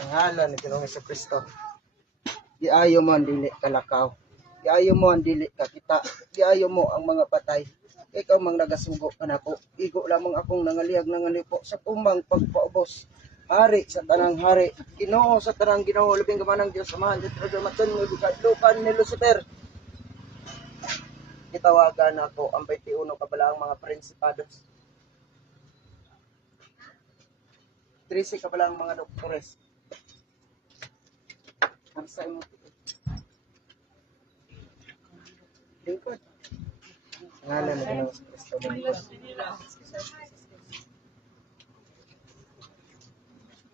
Sa ngalan ni Ginoong Kristo. Giayo mo ang dili kalakaw. Giayo mo ang dili kakita. Giayo mo ang mga patay. Ikaw mang nagasugo ka nako. Igo lamang akong nangaliyag nangalipo sa tumang pagpaubos. Hari sa tanang hari. Ginoo sa tanang ginoo. Labing gamanang Diyos Amahan. Diyos Rodyo Matun. Lukan ni Lucifer. Gitawagan ako ang 21 kabalaang mga prinsipados. 13 kabalaang mga doktores. Sa imo. Lingkod. Ngalan na Ginoong Kristo.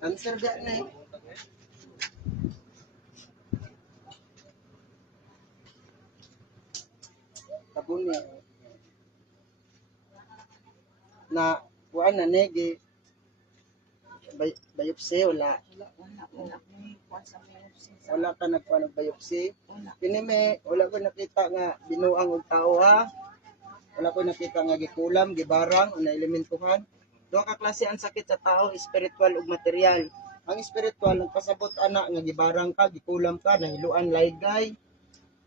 Answer that na eh. Tabuni. Na kuan na negi. Bay, bayopsi wala. Wala, wala, wala. Sa sa Wala ka nagkuan og bayopsi. wala. Kini me wala ko nakita nga binuang og tao ha. Wala ko nakita nga gikulam, gibarang, na elementuhan. Duha ka klase ang sakit sa tao, spiritual ug material. Ang spiritual nagpasabot ana nga gibarang ka, gikulam ka, nahiluan laygay.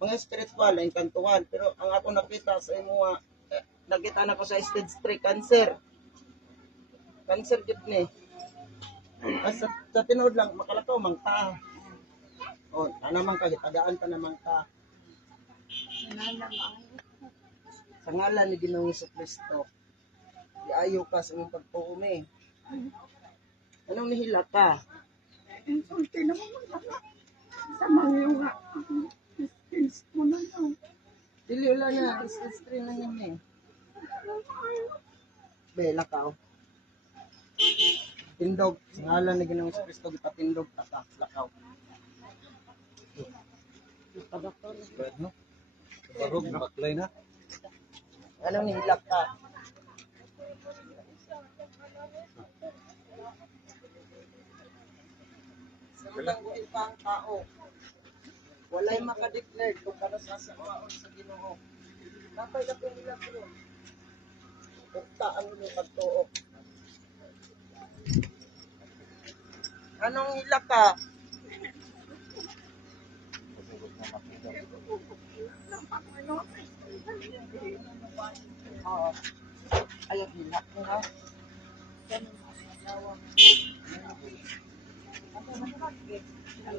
Mga spiritual ang kantuhan, pero ang ako nakita sa imo nga, eh, nakita na ko sa stage 3 cancer. Cancer gid ni. Ah, Sa, sa tinood lang makalakaw mang ta. O, ka, gitagaan ka naman ka. Wala maayo. Sa ngalan ni Ginoong Hesus Kristo, iayo ka sa iyong pagpuumi. Anong nihila ka? Insulti naman mo. Sa mga. Skills mo na lang. Dili wala na, 3 na yun eh. Be, lakaw. Tindog, sa ngalan ni Ginoong Hesus Kristo, gipatindog ka, lakaw. Pagdoktor, no? Barog, baklay na. anong nihila ka? Sa mga buhay pa ang tao, walay makadeclare kung para sa sawaon sa Ginoo. Kapay na po nila bro. Bukta ang inyong pagtuo. Anong hila ka? Oo. Ayaw hila ko ha. Ganun ang dawang.